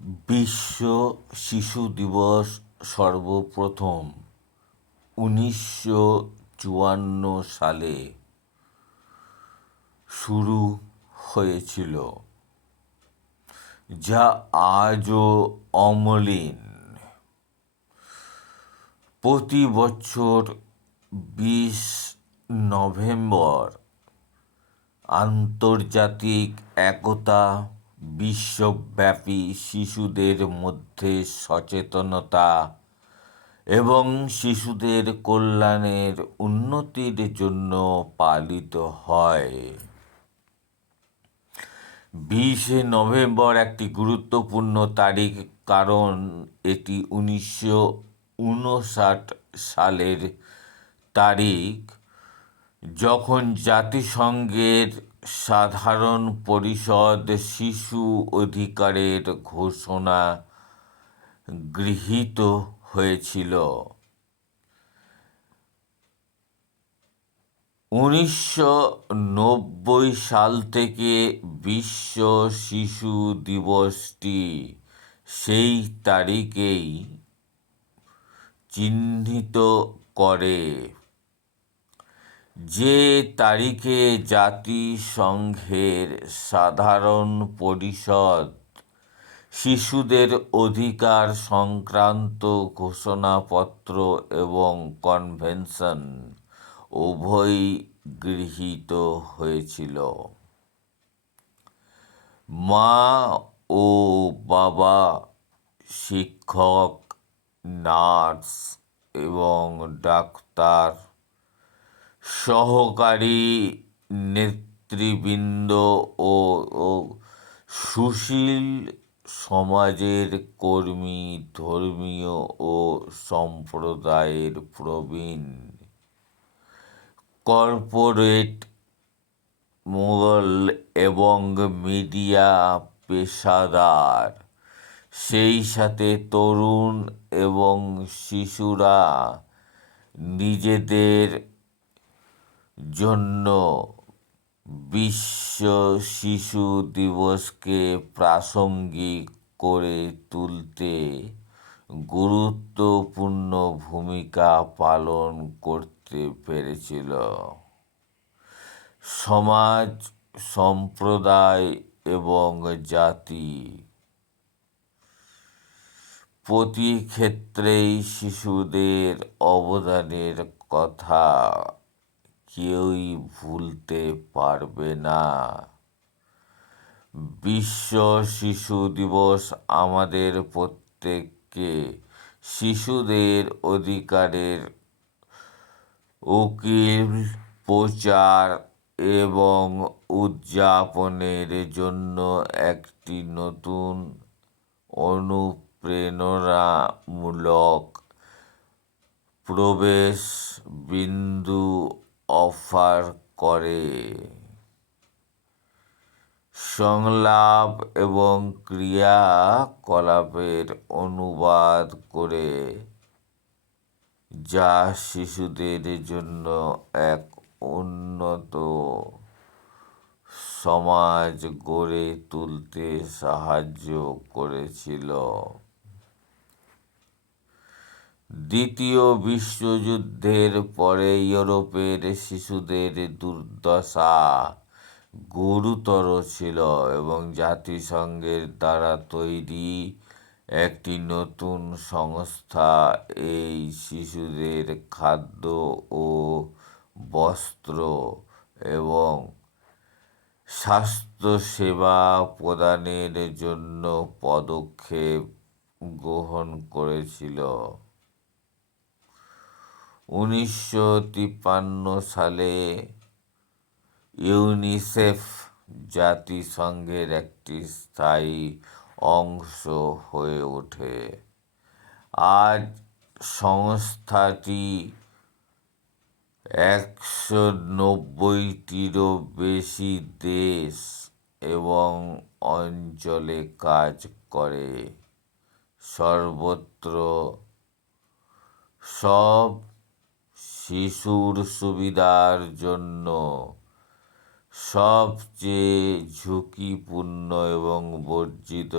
বিশ্ব শিশু দিবস সর্বপ্রথম 1954 সালে শুরু হয়েছিল, যা আজও অমলিন। প্রতি বছর 20 নভেম্বর আন্তর্জাতিক একতা বিশ্বব্যাপী শিশুদের মধ্যে সচেতনতা এবং শিশুদের কল্যাণের উন্নতির জন্য পালিত হয়। 20 নভেম্বর একটি গুরুত্বপূর্ণ তারিখ কারণ এটি 1959 সালের তারিখ, যখন জাতিসংঘের সাধারণ পরিষদ শিশু অধিকারের ঘোষণা গৃহীত হয়েছিল। 1990 সাল থেকে বিশ্ব শিশু দিবসটি সেই তারিখেই চিহ্নিত করে, যে তারিখে জাতিসংঘের সাধারণ পরিষদ শিশুদের অধিকার সংক্রান্ত ঘোষণাপত্র এবং কনভেনশন উভয়ই গৃহীত হয়েছিল। মা ও বাবা, শিক্ষক, নার্স এবং ডাক্তার, সহকারী নেতৃবৃন্দ ও সুশীল সমাজের কর্মী, ধর্মীয় ও সম্প্রদায়ের প্রবীণ, কর্পোরেট মোগল এবং মিডিয়া পেশাদার, সেই সাথে তরুণ এবং শিশুরা নিজেদের জন্য বিশ্ব শিশু দিবসকে প্রাসঙ্গিক করে তুলতে গুরুত্বপূর্ণ ভূমিকা পালন করতে পেরেছিল। সমাজ, সম্প্রদায় এবং জাতি প্রতি ক্ষেত্রেই শিশুদের অবদানের কথা কেউই ভুলতে পারবে না। বিশ্ব শিশু দিবস আমাদের প্রত্যেককে শিশুদের অধিকারের উকিল প্রচার এবং উদযাপনের জন্য একটি নতুন অনুপ্রেরণামূলক প্রবেশ বিন্দু অফার করে। সংলাপ এবং ক্রিয়াকলাপের অনুবাদ করে, যা শিশুদের জন্য এক উন্নত সমাজ গড়ে তুলতে সাহায্য করেছিল। দ্বিতীয় বিশ্বযুদ্ধের পরে ইউরোপের শিশুদের দুর্দশা গুরুতর ছিল এবং জাতিসংঘের দ্বারা তৈরি একটি নতুন সংস্থা এই শিশুদের খাদ্য ও বস্ত্র এবং স্বাস্থ্যসেবা প্রদানের জন্য পদক্ষেপ গ্রহণ করেছিল। 1953 সালে ইউনিসেফ জাতিসংঘের একটি স্থায়ী অংশ হয়ে ওঠে। আজ সংস্থাটি 190টিরও বেশি দেশ এবং অঞ্চলে কাজ করে, সর্বত্র সব শিশুর সুবিধার জন্য। সবচেয়ে ঝুঁকিপূর্ণ এবং বর্জিত